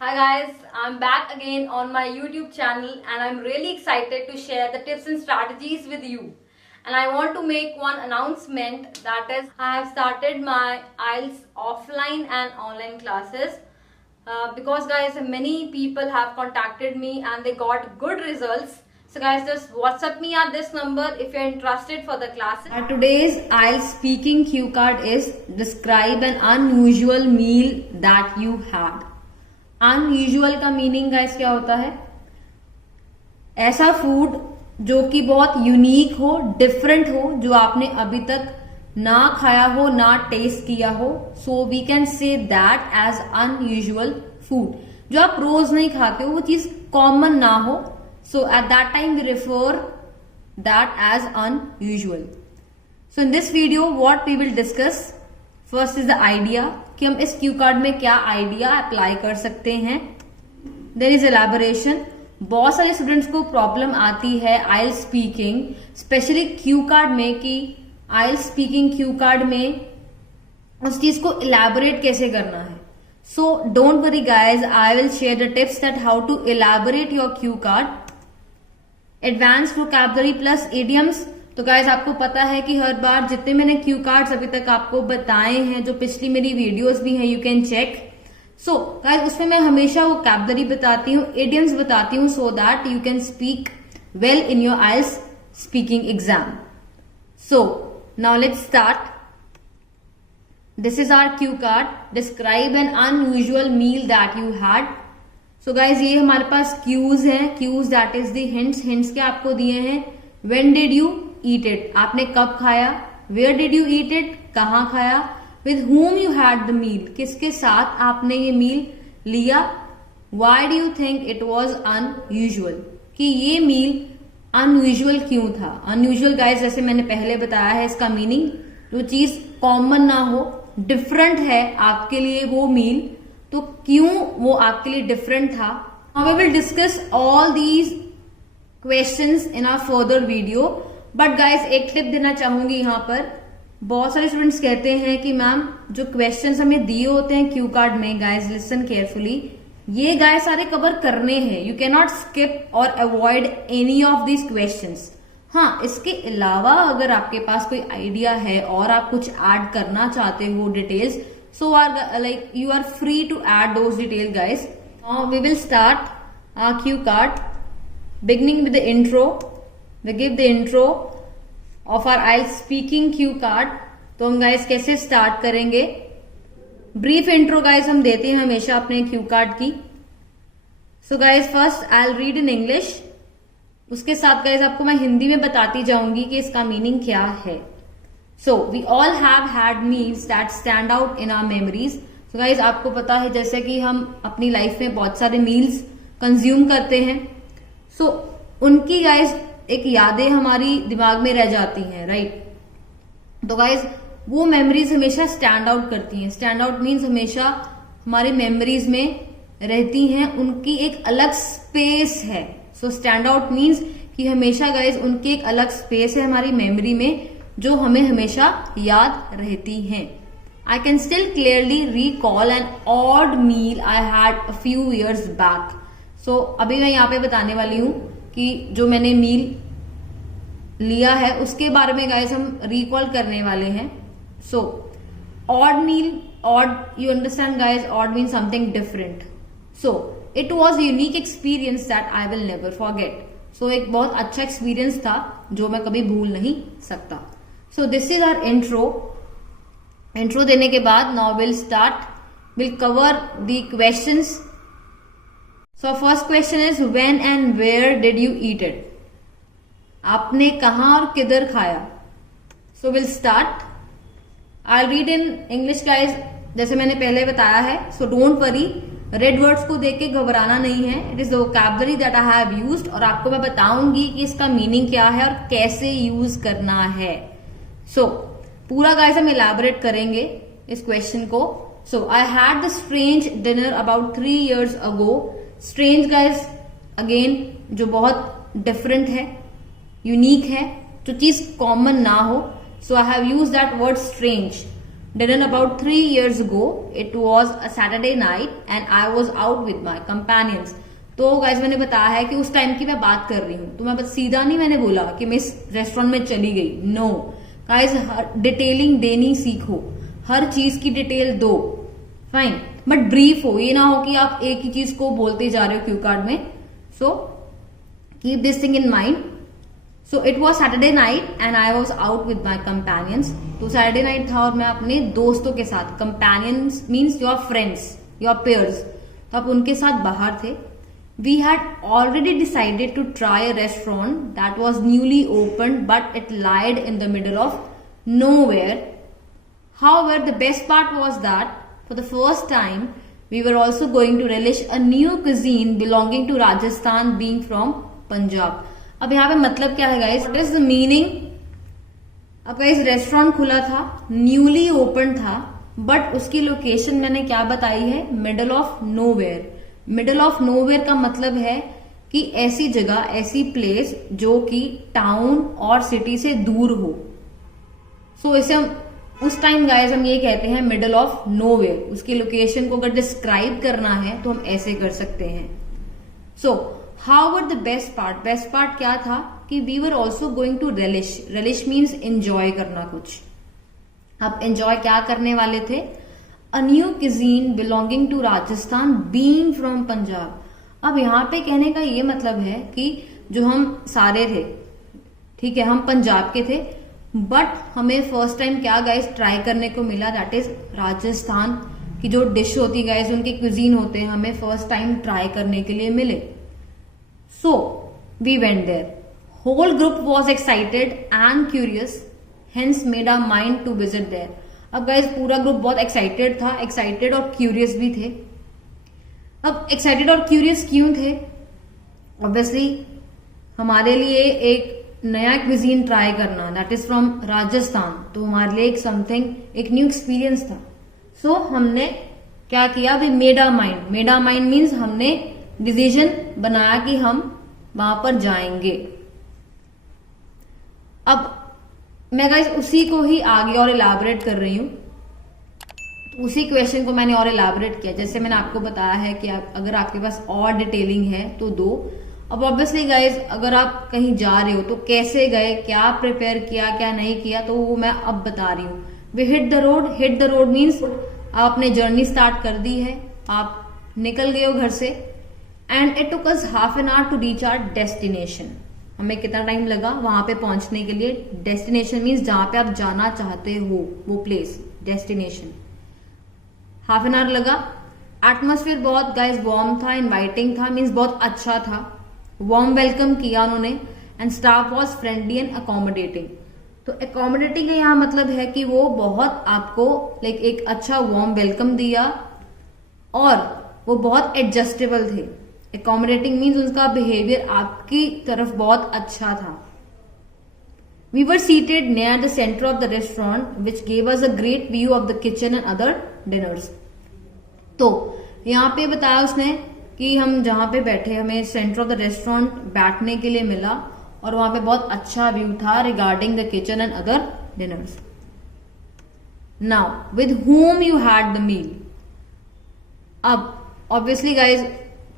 Hi guys, I'm back again on my YouTube channel and I'm really excited to share the tips and strategies with you. And I want to make one announcement, that is I have started my IELTS offline and online classes because guys many people have contacted me and they got good results. So guys, just WhatsApp me at this number if you're interested for the classes. Today's IELTS speaking cue card is describe an unusual meal that you had. Unusual का meaning guys क्या होता है? ऐसा food जो कि बहुत unique हो, different हो, जो आपने अभी तक ना खाया हो, ना टेस्ट किया हो. So we can say that as unusual food. जो आप रोज नहीं खाते हो, वो चीज कॉमन ना हो. So at that time we refer that as unusual. So in this video what we will discuss, first is the idea कि हम इस क्यू कार्ड में क्या आइडिया अप्लाई कर सकते हैं. There is elaboration. बहुत सारे स्टूडेंट्स को प्रॉब्लम आती है IELTS speaking, especially cue card में, कि आइल्स स्पीकिंग क्यू कार्ड में उस चीज को इलैबोरेट कैसे करना है. So don't worry guys, I will share the tips that how to elaborate your cue card. Advanced vocabulary plus idioms. तो गाइज आपको पता है कि हर बार जितने मैंने क्यू कार्ड्स अभी तक आपको बताए हैं, जो पिछली मेरी वीडियोस भी हैं, you can check. So guys उसमें मैं हमेशा वोकैबुलरी बताती हूँ, इडियम्स बताती हूँ, so that you can speak well in your IELTS speaking exam. So now let's start. This is our cue card. Describe an unusual meal that you had. So guys ये हमारे पास cues हैं. Cues that is the hints. Hints क्या आपको दिए हैं? When did you eat it, आपने कब खाया. Where did you eat it, कहाँ खाया. With whom you had the meal, किसके साथ आपने ये मील लिया. Why do you think it was unusual, कि ये मील अनयूजुअल क्यों था. अनयूजुअल गाइज जैसे मैंने पहले बताया है, इसका मीनिंग जो चीज कॉमन ना हो, डिफरेंट है आपके लिए वो मील, तो क्यों वो आपके लिए डिफरेंट था. We will discuss all these questions in our further video. But guys एक टिप देना चाहूंगी यहाँ पर. बहुत सारे स्टूडेंट्स कहते हैं कि मैम जो क्वेश्चंस हमें दिए होते हैं क्यू कार्ड में, गाइज लिसन केयरफुली, ये गाइज सारे कवर करने हैं. यू कैन नॉट स्किप और avoid any of these questions. हाँ, इसके अलावा अगर आपके पास कोई आइडिया है और आप कुछ ऐड करना चाहते हो details, so are like you are free to add those detail guys. We will start our cue card beginning with the intro. We give the intro of our IELTS speaking cue card. तो हम guys कैसे start करेंगे? Brief intro guys हम देते हैं हमेशा अपने Q card की. So guys first I will read in English. उसके साथ गाइस आपको मैं हिंदी में बताती जाऊंगी कि इसका मीनिंग क्या है. So we all have had meals that stand out in our memories. So guys आपको पता है जैसे कि हम अपनी लाइफ में बहुत सारे मील्स कंज्यूम करते हैं, सो उनकी गाइज एक यादें हमारी दिमाग में रह जाती हैं, राइट. तो गाइज वो मेमोरीज हमेशा स्टैंड आउट करती हैं. स्टैंड आउट मीन्स हमेशा हमारी मेमोरीज में रहती हैं, उनकी एक अलग स्पेस है. सो स्टैंड आउट मीन्स कि हमेशा गाइज उनकी एक अलग स्पेस है हमारी मेमोरी में, जो हमें हमेशा याद रहती हैं. I can still clearly recall an odd meal I had a few years back. So अभी मैं यहाँ पे बताने वाली हूं कि जो मैंने मील लिया है उसके बारे में गाइस हम रिकॉल करने वाले हैं. So odd meal, odd, you understand guys, odd mean something different. So it was unique experience that I will never forget. So एक बहुत अच्छा एक्सपीरियंस था जो मैं कभी भूल नहीं सकता. So this is our intro. Intro देने के बाद now will start, will cover the questions. So first question is when and where did you eat it? आपने कहाँ और किधर खाया. So we'll start. I'll read in English guys, जैसे मैंने पहले बताया है. So don't worry, red words को देख के घबराना नहीं है. It is the vocabulary that I have used, और आपको मैं बताऊंगी कि इसका मीनिंग क्या है और कैसे यूज करना है. So पूरा गाइस हम इलैबोरेट करेंगे इस क्वेश्चन को. So I had the strange dinner about 3 years ago. Strange guys again जो बहुत डिफरेंट है, यूनिक है, जो चीज कॉमन ना हो. So I have use that word strange. dinner about 3 years ago. It was a Saturday night and I was out with my companions. तो guys मैंने बताया है कि उस टाइम की मैं बात कर रही हूँ, तो मैं बस सीधा नहीं मैंने बोला कि मैं इस रेस्टोरेंट में चली गई. नो गाइज, डिटेलिंग देनी सीखो, हर चीज की डिटेल दो. फाइन, बट ब्रीफ हो, ये ना हो कि आप एक ही चीज को बोलते जा रहे हो क्यू कार्ड में. So keep this thing in mind. So it was Saturday night and I was out with my companions. तो सैटरडे नाइट था और मैं अपने दोस्तों के साथ, companions means your friends, your pairs, तो आप उनके साथ बाहर थे. We had already decided to try a restaurant that was newly opened, but it lied in the middle of nowhere. However, the best part was that for the first time, we were also going to relish a new cuisine belonging to Rajasthan, being from Punjab. अब यहाँ पे मतलब क्या है guys? What is the meaning? अब guys restaurant खुला था, newly open था, बट उसकी लोकेशन मैंने क्या बताई है? Middle of nowhere. Middle of nowhere का मतलब है कि ऐसी जगह, ऐसी प्लेस जो कि टाउन और सिटी से दूर हो. सो इसे हम उस टाइम गाइस हम ये कहते हैं मिडल ऑफ नोवेयर. उसकी लोकेशन को अगर डिस्क्राइब करना है तो हम ऐसे कर सकते हैं. So how were the best part? Best part क्या था कि we were also going to relish. Relish means enjoy करना कुछ. आप एंजॉय क्या करने वाले थे? A new cuisine belonging to Rajasthan, being from Punjab. अब यहाँ पे कहने का ये मतलब है कि जो हम सारे थे, ठीक है, हम पंजाब के थे, बट हमें फर्स्ट टाइम क्या गाइस ट्राई करने को मिला? दैट इज राजस्थान की जो डिश होती गाइस, उनके क्विजीन होते हैं, हमें फर्स्ट टाइम ट्राई करने के लिए मिले. So we went there. Whole group was excited and curious, hence made our mind to visit there. अब गाइज पूरा ग्रुप बहुत एक्साइटेड था, एक्साइटेड और क्यूरियस भी थे. अब एक्साइटेड और क्यूरियस क्यों थे? ऑब्वियसली हमारे लिए एक नया क्विजीन ट्राई करना, दैट इज फ्रॉम राजस्थान, तो हमारे लिए एक समथिंग, एक न्यू एक्सपीरियंस था. सो हमने क्या किया? We made our mind. Made our mind means हमने डिसीजन बनाया कि हम वहां पर जाएंगे. अब मैं गाइस उसी को ही आगे और इलाबोरेट कर रही हूँ. उसी क्वेश्चन को मैंने और इलाबोरेट किया. जैसे मैंने आपको बताया है कि अगर आपके पास और डिटेलिंग है तो दो. अब ऑब्वियसली गाइस अगर आप कहीं जा रहे हो तो कैसे गए, क्या प्रिपेयर किया, क्या नहीं किया, तो वो मैं अब बता रही हूँ. We hit the road. Hit the road means आपने जर्नी स्टार्ट कर दी है, आप निकल गए हो घर से. And it took us half an hour to reach our destination. हमें कितना टाइम लगा वहां पे पहुंचने के लिए? डेस्टिनेशन मीन्स जहां पे आप जाना चाहते हो, वो place, destination. Half an our लगा. एटमोस्फेयर बहुत गाइस वार्म था, इनवाइटिंग था, मीन्स बहुत अच्छा था. वार्म वेलकम किया उन्होंने. And staff was friendly and accommodating. तो अकोमोडेटिंग का यहाँ मतलब है कि वो बहुत आपको लाइक एक अच्छा वार्म वेलकम दिया और वो बहुत एडजस्टेबल थे. अकोमोडेटिंग मीन्स उनका बिहेवियर आपकी तरफ बहुत अच्छा था. We were seated near the centre of the restaurant which gave us a great view of the kitchen and other diners. तो यहाँ पे बताया उसने कि हम जहां पे बैठे, हमें सेंटर ऑफ द रेस्टोरेंट बैठने के लिए मिला और वहां पे बहुत अच्छा व्यू था regarding the kitchen and other diners. Now with whom you had the meal. अब ऑब्वियसली गाइज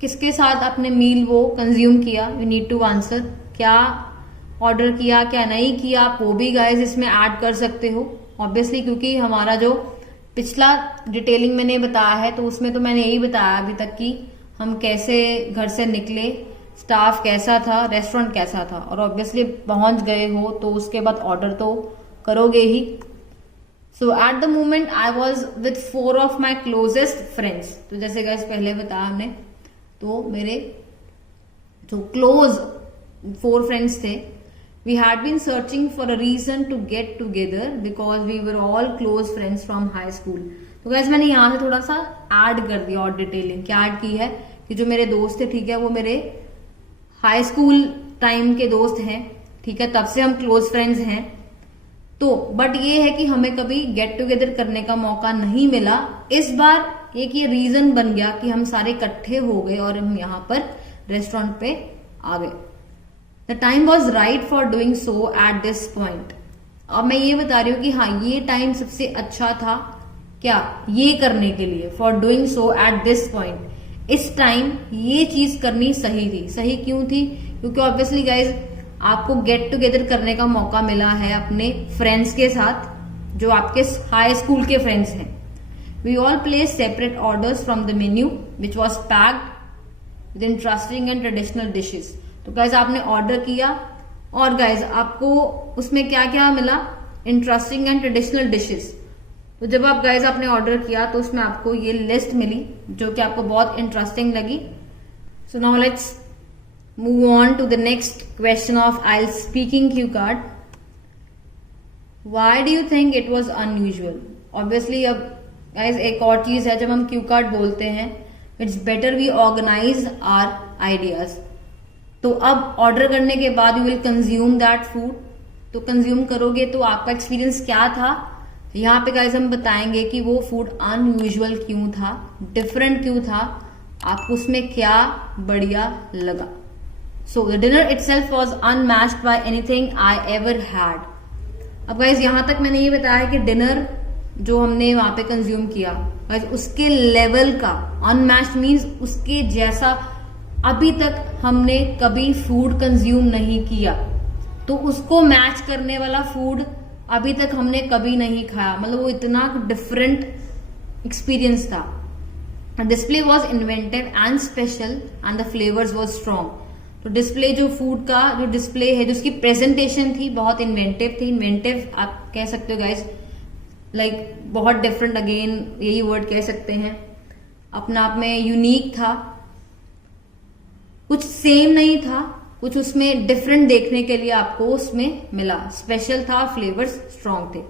किसके साथ आपने मील वो कंज्यूम किया? You need to answer. क्या ऑर्डर किया, क्या नहीं किया, आप वो भी गाइज इसमें ऐड कर सकते हो. ऑब्वियसली क्योंकि हमारा जो पिछला डिटेलिंग मैंने बताया है तो उसमें तो मैंने यही बताया अभी तक कि हम कैसे घर से निकले, स्टाफ कैसा था, रेस्टोरेंट कैसा था, और ऑब्वियसली पहुंच गए हो तो उसके बाद ऑर्डर तो करोगे ही. So at the moment I was with 4 of my closest friends. तो जैसे गाइस पहले बताया हमने, तो मेरे जो क्लोज 4 फ्रेंड्स थे. We had been searching for a reason to get together because we were all close friends from high school. तो गाइस मैंने यहाँ से थोड़ा सा ऐड कर दिया और डिटेलिंग. क्या ऐड की है कि जो मेरे दोस्त थे, ठीक है, वो मेरे हाई स्कूल टाइम के दोस्त हैं, ठीक है, तब से हम क्लोज फ्रेंड्स हैं. तो बट ये है कि हमें कभी गेट टुगेदर करने का मौका नहीं मिला. इस बार एक ये रीजन बन गया कि हम सारे इकट्ठे हो गए और हम यहाँ पर रेस्टोरेंट पे आ गए. The time was right for doing so at this point. अब मैं ये बता रही हूँ कि हाँ ये टाइम सबसे अच्छा था क्या ये करने के लिए, for doing so at this point. इस टाइम ये चीज करनी सही थी। सही क्यों थी? क्योंकि ऑब्वियसली गाइज आपको गेट टुगेदर करने का मौका मिला है अपने फ्रेंड्स के साथ, जो आपके हाई स्कूल के फ्रेंड्स हैं। We all place separate orders from the menu which was packed with interesting and traditional dishes. तो गाइज आपने ऑर्डर किया और गाइज आपको उसमें क्या क्या मिला? Interesting and traditional dishes. तो जब आप गाइज आपने ऑर्डर किया तो उसमें आपको ये लिस्ट मिली जो कि आपको बहुत इंटरेस्टिंग लगी। So now let's move on to the next question of IELTS speaking cue card. Why do you think it was unusual? Obviously अब गाइज एक और चीज है, जब हम क्यू कार्ड बोलते हैं it's better we organise our ideas. तो अब ऑर्डर करने के बाद you will consume that food, तो कंज्यूम करोगे तो आपका एक्सपीरियंस क्या था? यहाँ पे गाइज हम बताएंगे कि वो फूड अनयूजुअल क्यों था, डिफरेंट क्यों था, आपको उसमें क्या बढ़िया लगा। So the dinner itself was unmatched by anything I ever had. अब गाइज यहाँ तक मैंने ये बताया कि डिनर जो हमने वहां पे कंज्यूम किया गाइज उसके लेवल का, अनमैच्ड मीन्स उसके जैसा अभी तक हमने कभी फूड कंज्यूम नहीं किया। तो उसको मैच करने वाला फूड अभी तक हमने कभी नहीं खाया, मतलब वो इतना डिफरेंट एक्सपीरियंस था। Display was inventive and special and the flavours was strong. तो डिस्प्ले जो फूड का जो डिस्प्ले है, जो उसकी प्रेजेंटेशन थी बहुत इन्वेंटिव थी। इन्वेंटिव आप कह सकते हो गाइज, लाइक बहुत डिफरेंट, अगेन यही वर्ड कह सकते हैं। अपने आप में यूनिक था, कुछ सेम नहीं था, कुछ उसमें डिफरेंट देखने के लिए आपको उसमें मिला। स्पेशल था, फ्लेवर्स स्ट्रॉन्ग थे।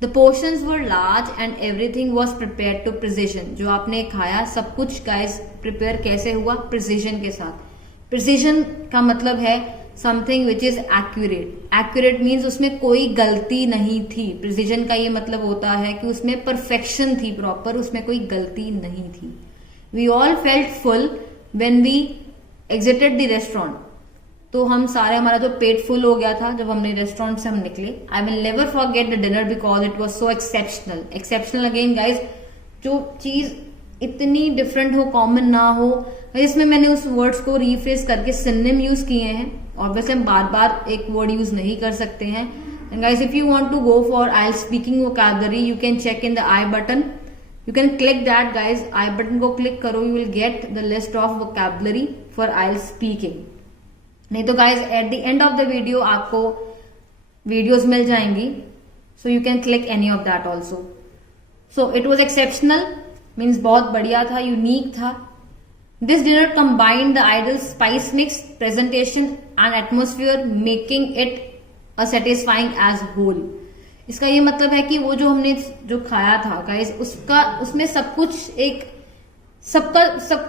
The portions were large and everything was prepared to precision. जो आपने खाया सब कुछ गाइस प्रिपेयर कैसे हुआ? प्रिसिजन के साथ। प्रिसिजन का मतलब है something which is accurate. Accurate means उसमें कोई गलती नहीं थी। प्रिसिजन का ये मतलब होता है कि उसमें परफेक्शन थी, प्रॉपर, उसमें कोई गलती नहीं थी। We all felt full when we exited the restaurant. तो हम सारे, हमारा जो पेट फुल हो गया था जब हमने रेस्टोरेंट से हम निकले। आई will never forget the dinner because it was so exceptional. Exceptional again guys, जो चीज इतनी डिफरेंट हो, कॉमन ना हो। इसमें मैंने उस वर्ड्स को रीफ्रेज करके सिनोनिम यूज किए हैं। ऑब्वियसली हम बार बार एक वर्ड यूज नहीं कर सकते हैं। And guys if you want to go for IELTS speaking vocabulary you can check in the I button. You can click that guys, I button को क्लिक करो, you will get the list of vocabulary for IELTS speaking. नहीं तो guys at the end of the video आपको videos मिल जाएंगी, so you can click any of that also. So it was exceptional means बहुत बढ़िया था, unique था। This dinner combined the ideal spice mix, presentation and atmosphere making it a satisfying as whole. इसका ये मतलब है कि वो जो हमने जो खाया था गाइज उसमें सब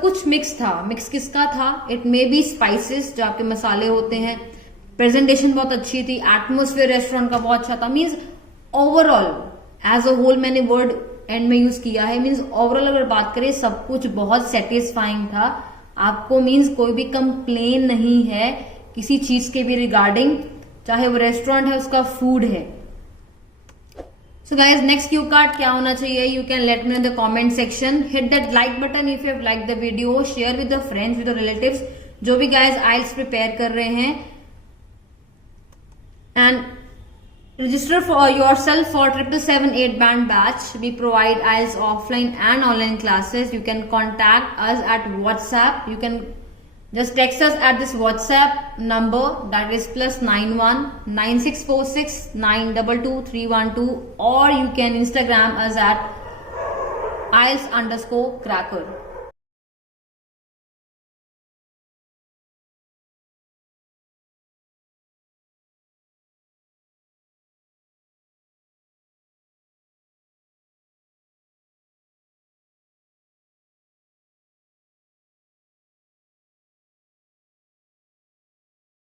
कुछ मिक्स था। मिक्स किसका था? इट मे बी स्पाइसेस, जो आपके मसाले होते हैं। प्रेजेंटेशन बहुत अच्छी थी, एटमोस्फेयर रेस्टोरेंट का बहुत अच्छा था। Means overall as a whole मैंने वर्ड एंड में यूज किया है। मीन्स ओवरऑल अगर बात करें सब कुछ बहुत सेटिस्फाइंग था आपको। मीन्स कोई भी कंप्लेन नहीं है किसी चीज के भी रिगार्डिंग, चाहे वो रेस्टोरेंट है उसका फूड है। So guys, next cue card क्या होना चाहिए? You can let me know in the comment section. Hit that like button if you have liked the video. Share with your friends, with your relatives. जो भी guys IELTS prepare कर रहे हैं. And register for yourself for 777 band batch. We provide IELTS offline and online classes. You can contact us at WhatsApp. You can just text us at this WhatsApp number, that is +91 9646 922 312, or you can Instagram us at IELTS_cracker.